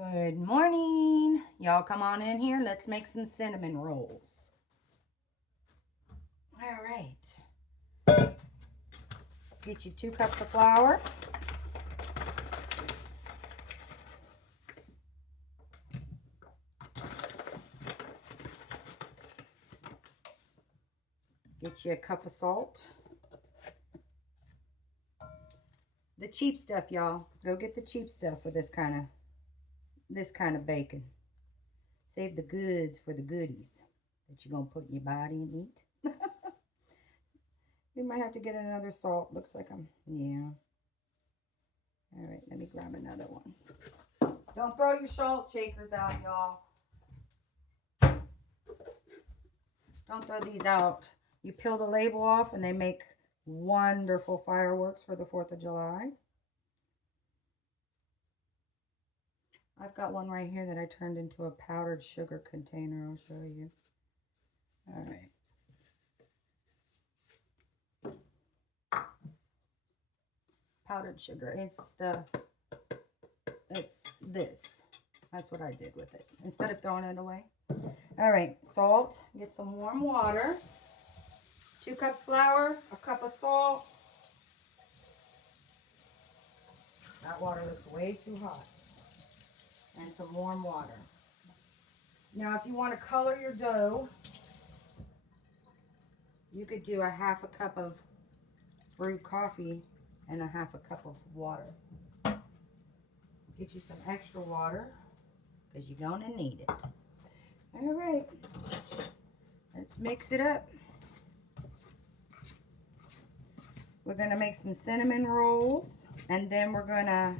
Good morning. Y'all come on in here. Let's make some cinnamon rolls. All right. Get you 2 cups of flour. Get you a cup of salt. The cheap stuff, y'all. Go get the cheap stuff for this kind of bacon. Save the goods for the goodies that you're gonna put in your body and eat. You might have to get another salt. Looks like yeah. All right, let me grab another one. Don't throw your salt shakers out, y'all. Don't throw these out. You peel the label off and they make wonderful fireworks for the 4th of July. I've got one right here that I turned into a powdered sugar container. I'll show you. All right. Powdered sugar. It's this. That's what I did with it. Instead of throwing it away. All right. Salt. Get some warm water. 2 cups flour. A cup of salt. That water looks way too hot. And some warm water. Now, if you want to color your dough, you could do a 1/2 cup of brewed coffee and a 1/2 cup of water. Get you some extra water because you're going to need it. All right. Let's mix it up. We're going to make some cinnamon rolls, and then we're going to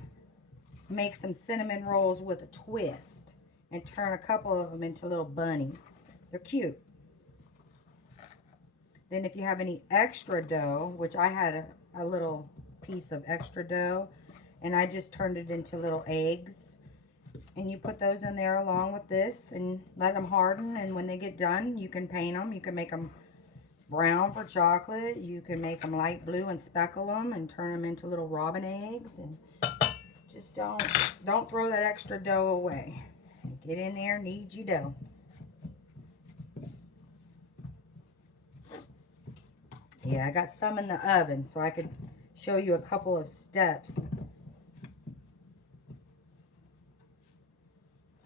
make some cinnamon rolls with a twist and turn a couple of them into little bunnies. They're cute. Then if you have any extra dough, which I had a little piece of extra dough, and I just turned it into little eggs, and you put those in there along with this and let them harden, and when they get done, you can paint them. You can make them brown for chocolate. You can make them light blue and speckle them and turn them into little robin eggs. And just don't throw that extra dough away. Get in there, knead your dough. Yeah, I got some in the oven so I could show you a couple of steps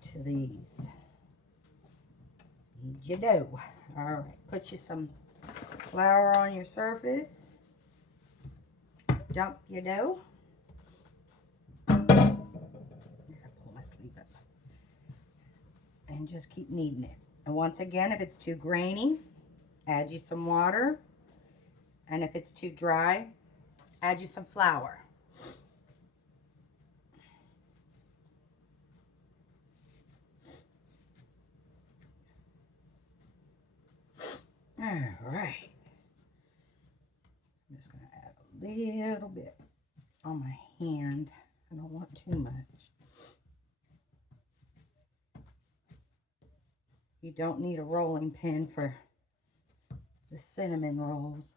to these. Knead your dough. All right, put you some flour on your surface. Dump your dough. I gotta pull my sleeve up. And just keep kneading it. And once again, if it's too grainy, add you some water. And if it's too dry, add you some flour. All right. I'm just going to add a little bit on my hand. I don't want too much. You don't need a rolling pin for the cinnamon rolls.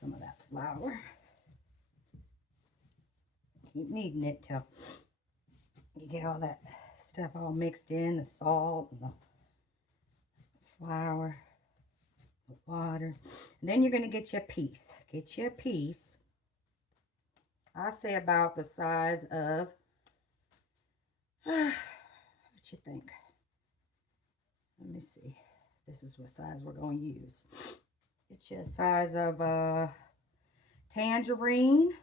Some of that flour. Keep kneading it till you get all that stuff all mixed in, the salt and the flour, the water. And then you're going to get you a piece. Get you a piece. I say about the size of, what you think? Let me see. This is what size we're going to use. Get you a size of a tangerine.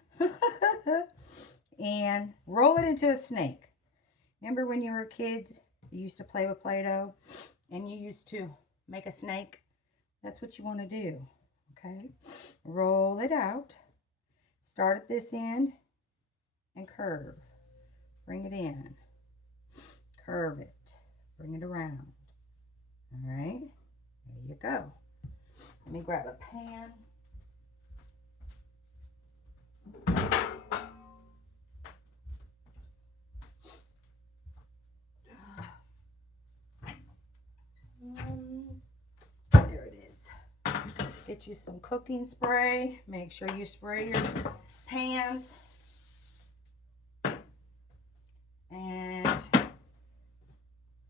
And roll it into a snake. Remember when you were kids, you used to play with Play-Doh and you used to make a snake? That's what you want to do, okay? Roll it out. Start at this end and curve. Bring it in. Curve it. Bring it around. All right, there you go. Let me grab a pan. get you some cooking spray. Make sure you spray your pans. And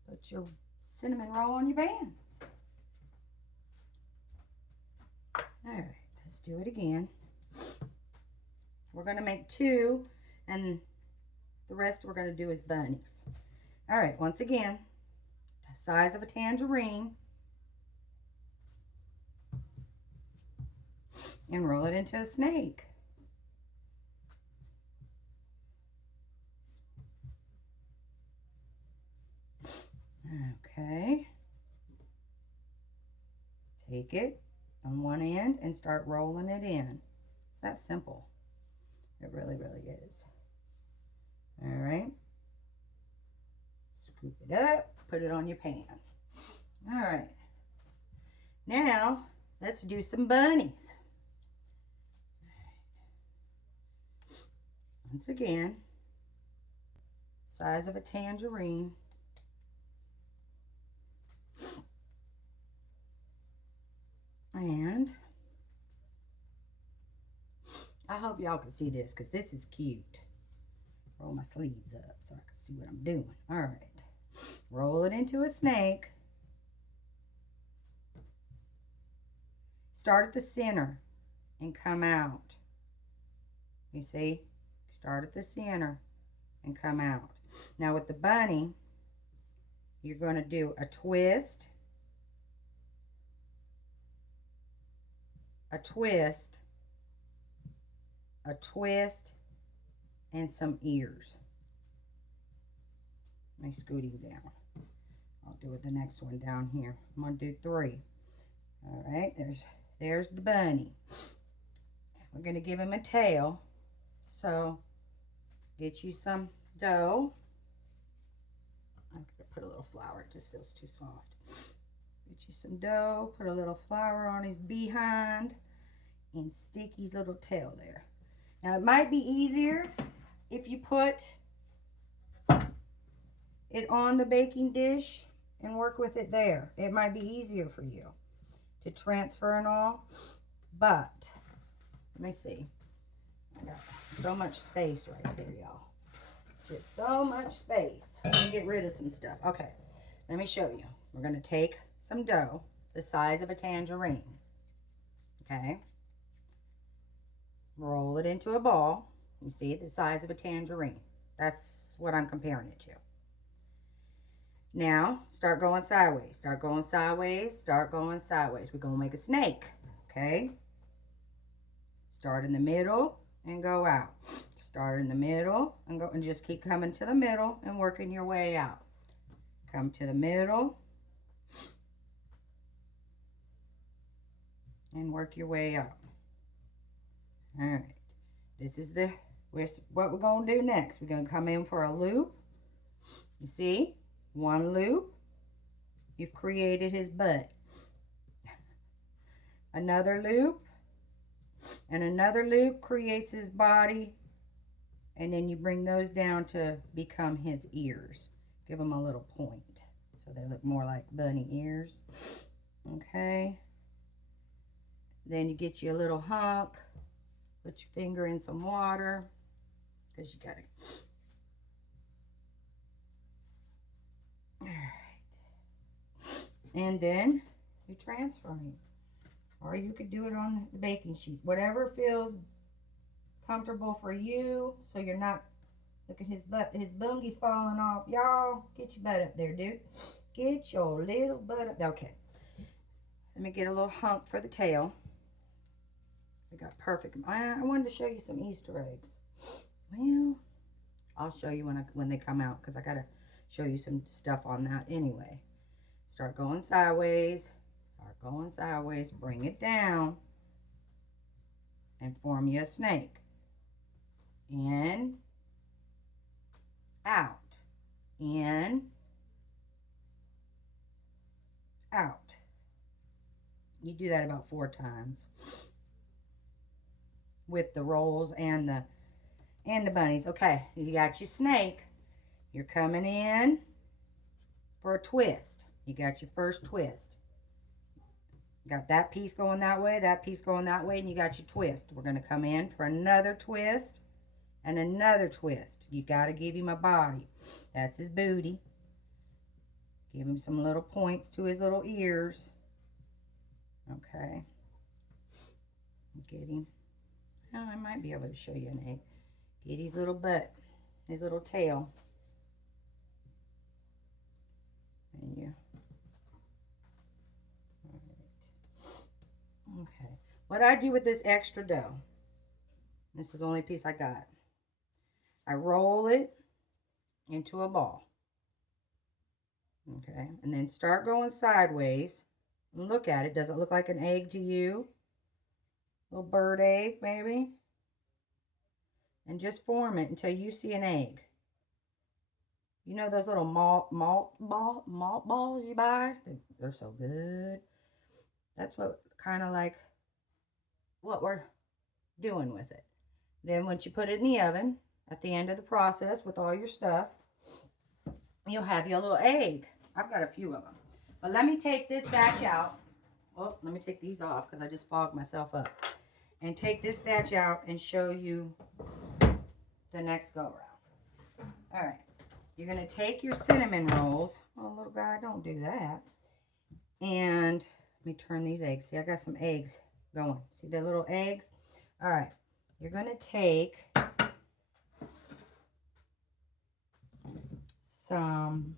put your cinnamon roll on your pan. All right, let's do it again. We're going to make 2, and the rest we're going to do is bunnies. All right, once again, the size of a tangerine. And roll it into a snake. Okay. Take it on one end and start rolling it in. It's that simple. It really, really is. All right. Scoop it up, put it on your pan. All right. Now, let's do some bunnies. Once again, size of a tangerine. And I hope y'all can see this because this is cute. Roll my sleeves up so I can see what I'm doing. All right. Roll it into a snake. Start at the center and come out. You see? Start at the center and come out. Now with the bunny, you're going to do a twist, a twist, a twist, and some ears. Let me scoot him down. I'll do it the next one down here. I'm going to do 3. All right, there's the bunny. We're going to give him a tail. So get you some dough. I'm going to put a little flour. It just feels too soft. Get you some dough. Put a little flour on his behind. And stick his little tail there. Now, it might be easier if you put it on the baking dish and work with it there. It might be easier for you to transfer and all. But, let me see. I got so much space right there, y'all. Just so much space. Let me get rid of some stuff. Okay, let me show you. We're going to take some dough the size of a tangerine. Okay. Roll it into a ball. You see, the size of a tangerine. That's what I'm comparing it to. Now, start going sideways. Start going sideways. Start going sideways. We're going to make a snake. Okay. Start in the middle and go out. Start in the middle and go, and just keep coming to the middle and working your way out. Come to the middle and work your way out. All right, this is what we're going to do next. We're going to come in for a loop. You see, one loop. You've created his butt. Another loop. And another loop creates his body. And then you bring those down to become his ears. Give them a little point so they look more like bunny ears. Okay. Then you get you a little hunk. Put your finger in some water, because you got it. All right. And then you transfer him. Or you could do it on the baking sheet. Whatever feels comfortable for you, so you're not, look at his butt, his bungy's falling off. Y'all, get your butt up there, dude. Get your little butt up. Okay. Let me get a little hunk for the tail. We got perfect. I wanted to show you some Easter eggs. Well, I'll show you when they come out, because I got to show you some stuff on that anyway. Start going sideways. Start going sideways. Bring it down. And form you a snake. In. Out. In. Out. You do that about 4 times. With the rolls and the bunnies. Okay, you got your snake. You're coming in for a twist. You got your first twist. Got that piece going that way, that piece going that way, and you got your twist. We're going to come in for another twist and another twist. You got to give him a body. That's his booty. Give him some little points to his little ears. Okay. Get him. Oh, I might be able to show you an egg. Get his little butt, his little tail. And you. All right. Okay. What I do with this extra dough, this is the only piece I got. I roll it into a ball. Okay. And then start going sideways. And look at it. Does it look like an egg to you? Little bird egg, maybe? And just form it until you see an egg. You know those little malt balls you buy? They're so good. That's what kind of like what we're doing with it. Then once you put it in the oven, at the end of the process with all your stuff, you'll have your little egg. I've got a few of them. But let me take this batch out. Oh, let me take these off because I just fogged myself up. And take this batch out and show you the next go around. All right. You're going to take your cinnamon rolls. Oh, little guy, don't do that. And let me turn these eggs. See, I got some eggs going. See the little eggs? All right. You're going to take some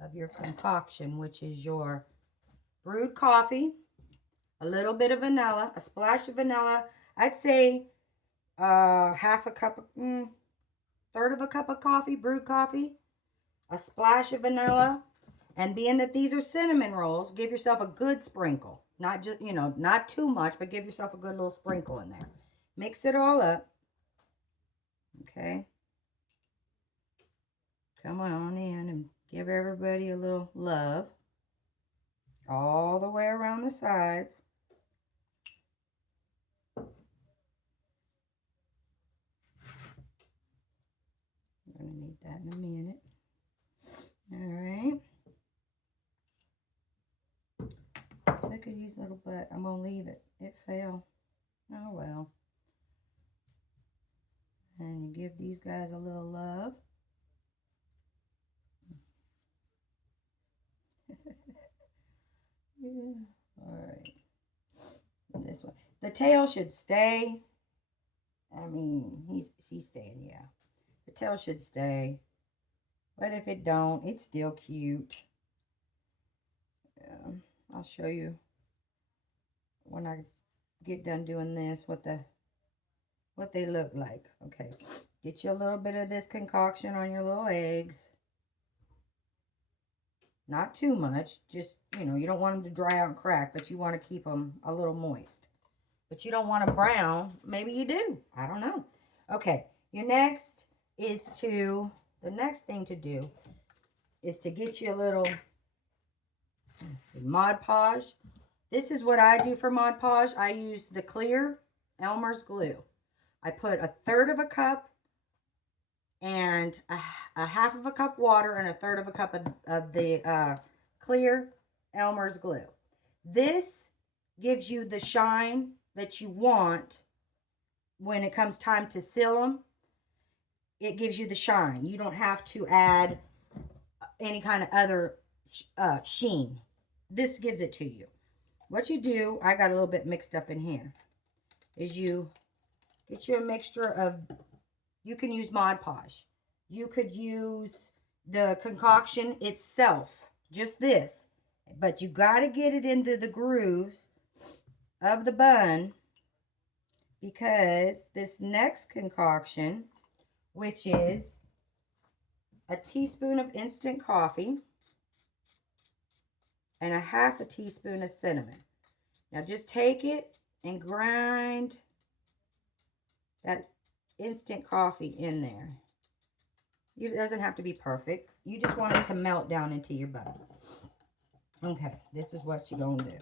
of your concoction, which is your brewed coffee, a little bit of vanilla, a splash of vanilla. I'd say half a cup, third of a cup of coffee, brewed coffee, a splash of vanilla. And being that these are cinnamon rolls, give yourself a good sprinkle. Not just, not too much, but give yourself a good little sprinkle in there. Mix it all up. Okay. Come on in and give everybody a little love. All the way around the sides. I'm going to need that in a minute. All right. Look at his little butt. I'm going to leave it. It fell. Oh, well. And you give these guys a little love. Yeah. All right. And this one. The tail should stay. I mean, he's staying, yeah. The tail should stay. But if it don't, it's still cute. Yeah. I'll show you when I get done doing this what they look like. Okay. Get you a little bit of this concoction on your little eggs. Not too much. Just, you don't want them to dry out and crack, but you want to keep them a little moist. But you don't want them brown. Maybe you do. I don't know. Okay. The next thing to do is to get you a little, let's see, Mod Podge. This is what I do for Mod Podge. I use the clear Elmer's glue. I put a third of a cup and a half of a cup water and a third of a cup of the clear Elmer's glue. This gives you the shine that you want when it comes time to seal them. It gives you the shine. You don't have to add any kind of other sheen. This gives it to you. What you do, I got a little bit mixed up in here, is you get you a mixture of, you can use Mod Podge. You could use the concoction itself, just this. But you got to get it into the grooves of the bun, because this next concoction, which is a teaspoon of instant coffee and a half a teaspoon of cinnamon. Now just take it and grind that instant coffee in there. It doesn't have to be perfect. You just want it to melt down into your buns. Okay, this is what you're going to do.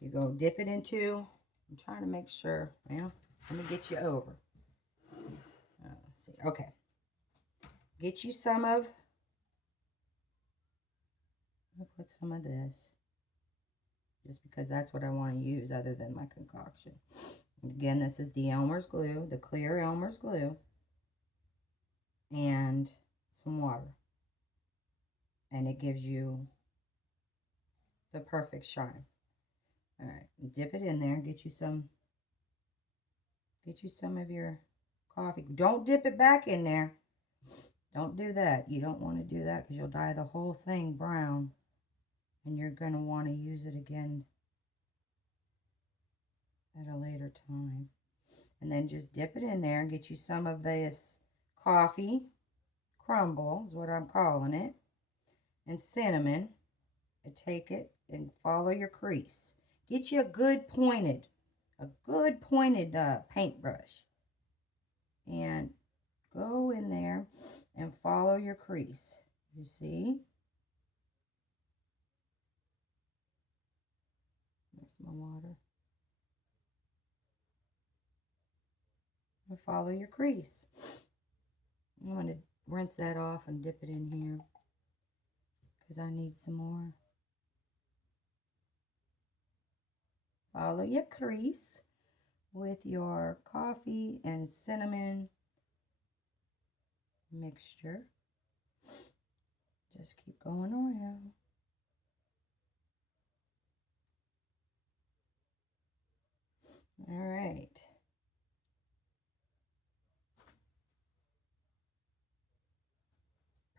You're going to dip it into, I'm trying to make sure, well, let me get you over. Let's see, okay. Get you some of, I'll put some of this. just because that's what I want to use other than my concoction. Again, this is the Elmer's glue, the clear Elmer's glue, and some water. And it gives you the perfect shine. All right, dip it in there, get you some of your coffee. Don't dip it back in there. Don't do that. You don't want to do that because you'll dye the whole thing brown. And you're going to want to use it again at a later time. And then just dip it in there and get you some of this coffee crumble, is what I'm calling it, and cinnamon. And take it and follow your crease. Get you a good pointed paintbrush. And go in there and follow your crease. You see? There's my water. And follow your crease. I'm going to rinse that off and dip it in here because I need some more. Follow your crease with your coffee and cinnamon mixture. Just keep going around. All right.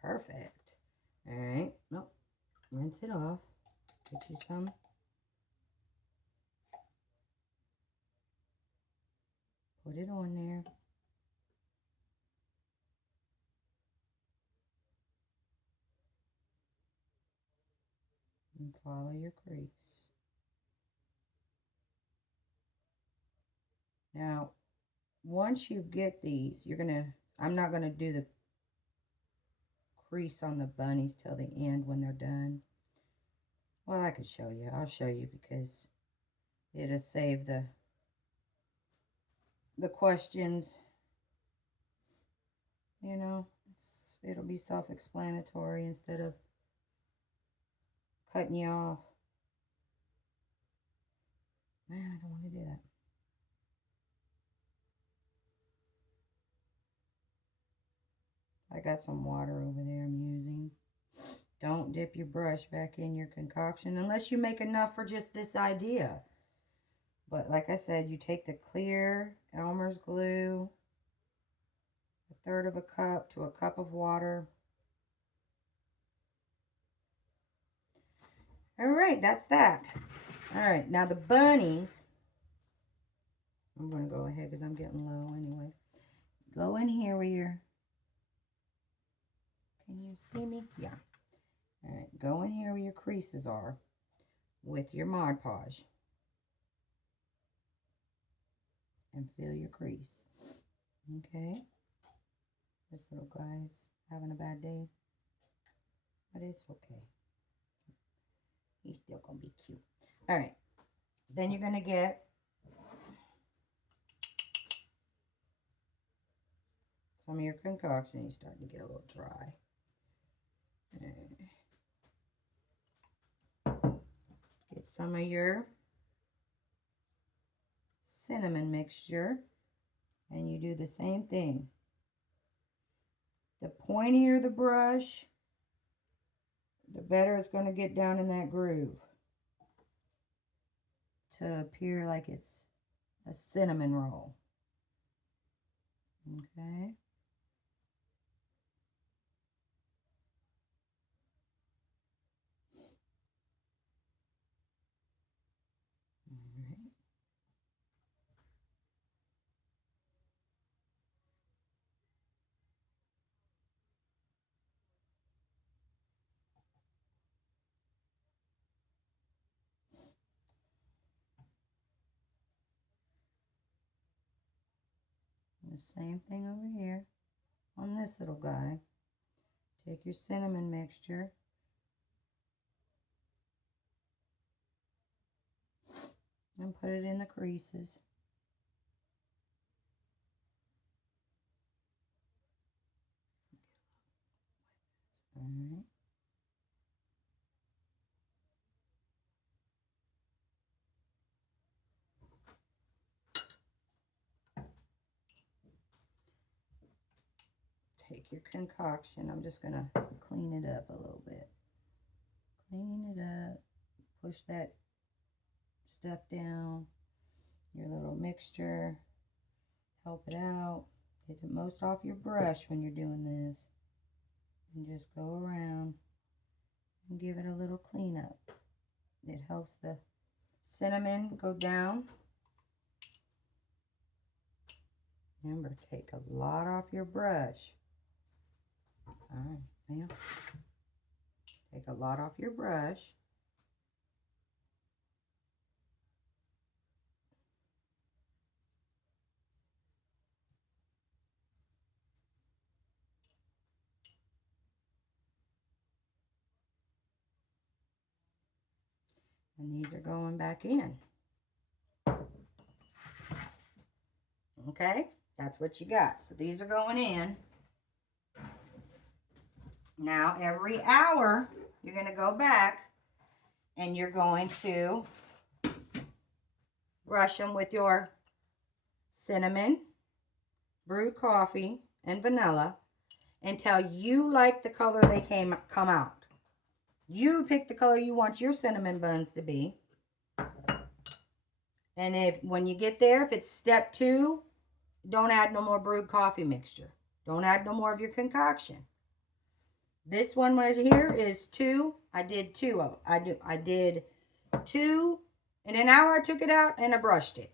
Perfect. All right. Nope. Rinse it off. Get you some. Put it on there. And follow your crease. Now, once you get these, I'm not gonna do the crease on the bunnies till the end when they're done. Well, I could show you. I'll show you because it'll save the questions. You know, it'll be self-explanatory instead of cutting you off. Nah, I don't want to do that. I got some water over there I'm using. Don't dip your brush back in your concoction unless you make enough for just this idea. But like I said, you take the clear Elmer's glue, 1/3 of a cup to a cup of water. All right, that's that. All right, now the bunnies, I'm going to go ahead because I'm getting low anyway. Go in here where you're, can you see me? Yeah. All right, go in here where your creases are with your Mod Podge. And fill your crease. Okay. This little guy's having a bad day. But it's okay. He's still going to be cute. All right. Then you're going to get some of your concoction. You're starting to get a little dry. Get some of your cinnamon mixture. And you do the same thing. The pointier the brush, the better it's going to get down in that groove to appear like it's a cinnamon roll. Okay. All right. The same thing over here on this little guy. Take your cinnamon mixture and put it in the creases. All right. take your concoction. I'm just going to clean it up a little bit. Clean it up. Push that stuff down. Your little mixture. Help it out. Get the most off your brush when you're doing this. And just go around and give it a little cleanup. It helps the cinnamon go down. Remember, take a lot off your brush. All right, now take a lot off your brush. And these are going back in. Okay, that's what you got. So these are going in. Now every hour, you're going to go back and you're going to brush them with your cinnamon, brewed coffee, and vanilla until you like the color they come out. You pick the color you want your cinnamon buns to be. And when you get there, if it's step 2, don't add no more brewed coffee mixture. Don't add no more of your concoction. This one right here is 2. I did 2 of it. I did 2. In an hour, I took it out and I brushed it.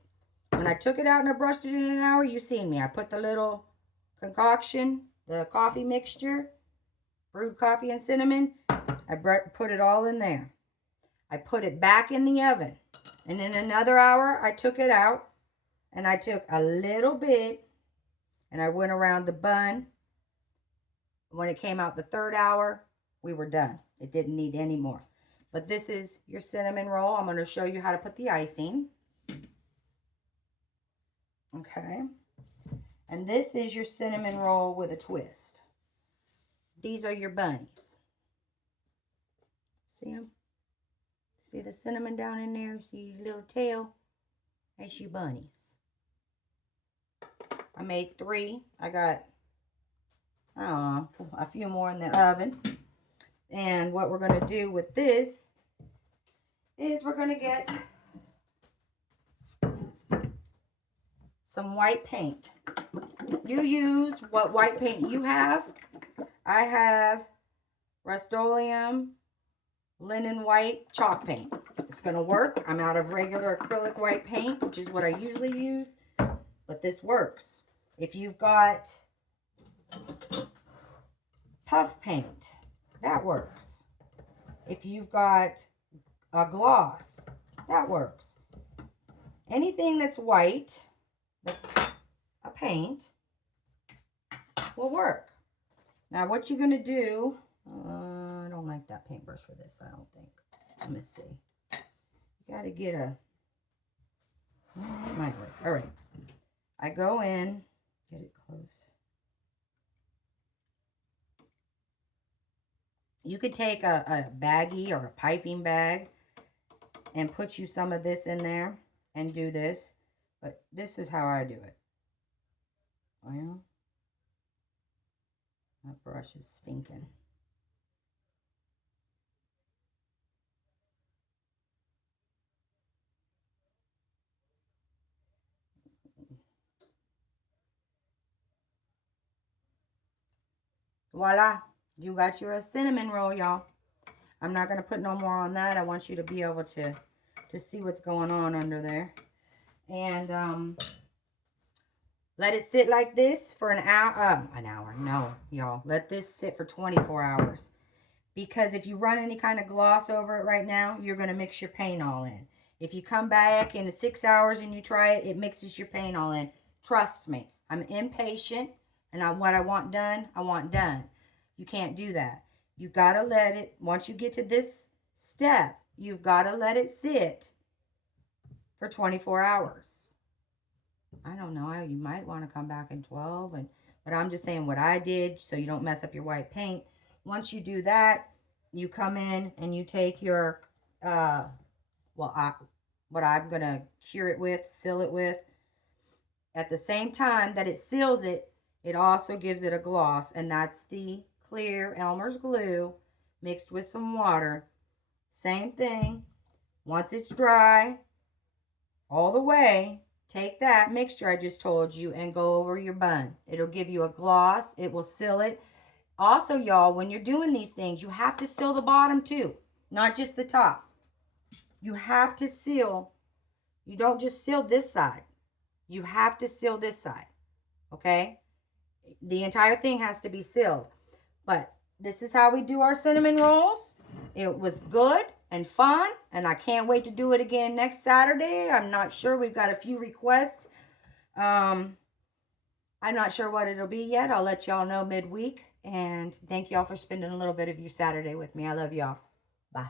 When I took it out and I brushed it in an hour, you seen me. I put the little concoction, the coffee mixture, brewed coffee and cinnamon. I put it all in there. I put it back in the oven. And in another hour, I took it out. And I took a little bit and I went around the bun. When it came out the 3rd hour, we were done. It didn't need any more. But this is your cinnamon roll. I'm going to show you how to put the icing. Okay. And this is your cinnamon roll with a twist. These are your bunnies. See them? See the cinnamon down in there? See his little tail? That's your bunnies. I made 3. I got, I don't know, a few more in the oven. And what we're going to do with this is we're going to get some white paint. You use what white paint you have. I have Rust-Oleum linen white chalk paint. It's going to work. I'm out of regular acrylic white paint, which is what I usually use. But this works. If you've got puff paint, that works. If you've got a gloss, that works. Anything that's white, that's a paint, will work. Now what you're going to do, I don't like that paintbrush for this, I don't think. Let me see. You got to get a, it might work. All right. I go in, get it close. You could take a baggie or a piping bag and put you some of this in there and do this. But this is how I do it. Well, my brush is stinking. Voila. You got your cinnamon roll, y'all. I'm not going to put no more on that. I want you to be able to see what's going on under there. And let it sit like this for an hour. An hour. No, y'all. Let this sit for 24 hours. Because if you run any kind of gloss over it right now, you're going to mix your paint all in. If you come back in 6 hours and you try it, it mixes your paint all in. Trust me. I'm impatient. And what I want done, I want done. You can't do that. You got to let it, once you get to this step, you've got to let it sit for 24 hours. I don't know. You might want to come back in 12. But I'm just saying what I did so you don't mess up your white paint. Once you do that, you come in and you take your, what I'm going to cure it with, seal it with. At the same time that it seals it, It also gives it a gloss, and that's the clear Elmer's glue mixed with some water. Same thing. Once it's dry, all the way, take that mixture I just told you and go over your bun. It'll give you a gloss. It will seal it. Also, y'all, when you're doing these things, you have to seal the bottom too, not just the top. You have to seal. You don't just seal this side. You have to seal this side, okay? The entire thing has to be sealed. But this is how we do our cinnamon rolls. It was good and fun, and I can't wait to do it again next Saturday. I'm not sure. We've got a few requests. I'm not sure what it'll be yet. I'll let y'all know midweek. And thank y'all for spending a little bit of your Saturday with me. I love y'all. Bye.